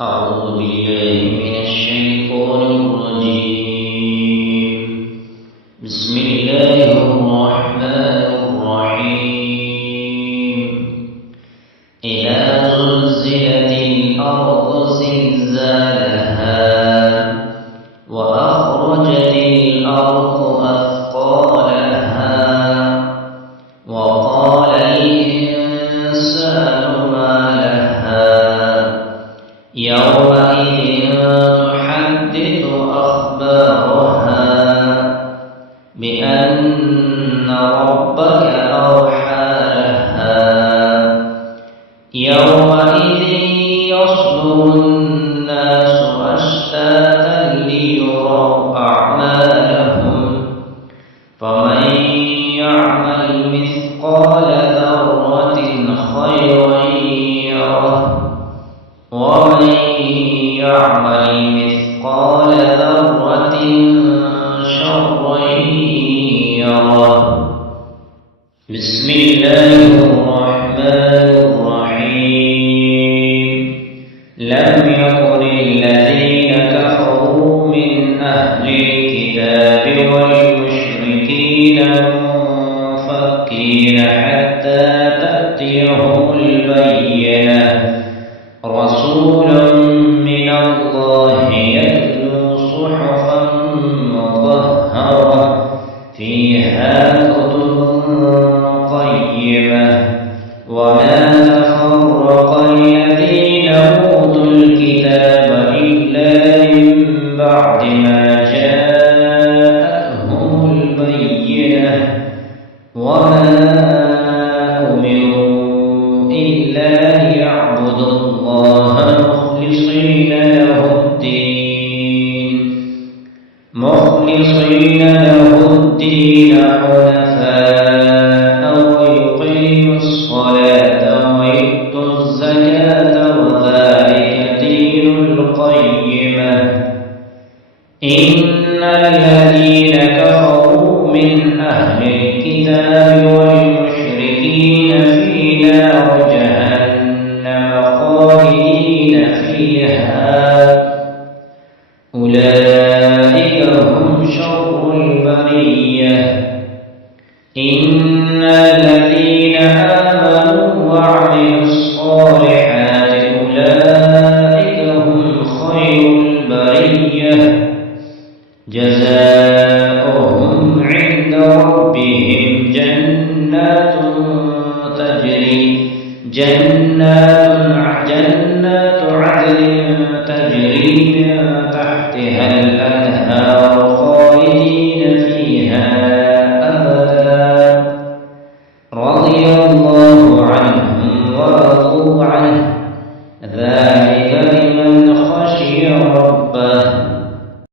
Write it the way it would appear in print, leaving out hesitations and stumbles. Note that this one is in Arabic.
أعوذ بالله من الشيطان الرجيم. بسم الله الرحمن الرحيم. إذا زلزلت الأرض زلزالها وأخرجت الأرض أثقالها وقال الإنسان ما لها يومئذ تحدث أخبارها بأن ربك أوحى لها يومئذ يصدر الناس أشتاتا ليروا أعمالهم فمن يعمل مثقال ذرة خيرا يره ومن يعمل مثقال ذرة شرا يره. بسم الله الرحمن الرحيم. لم يكن الذين كفروا من أهل الكتاب والمشركين منفكين حتى تأتيهم البينة رسول من الله يتلو صحفا مطهرة فيها كتب قيمة وما تفرق الذين أوتوا الكتاب إلا من بعد ما جاءتهم البينة وما أمروا إلا ليعبدوا الله مخلصين له الدين حنفاء ويقيموا الصلاة ويؤتوا الزكاة وذلك دين القيمة. إن الذين كفروا من أهل الكتاب والمشركين في نار جهنم خالدين فيها أولئك هم شر البرية. إن الذين آمنوا وعملوا الصالحات أولئك هم خير البرية جزاؤهم عند ربهم جنات عدن تجري من تحتها الأنهار خالدين فيها أبدا رضي الله عنهم ورضوا عنه ذلك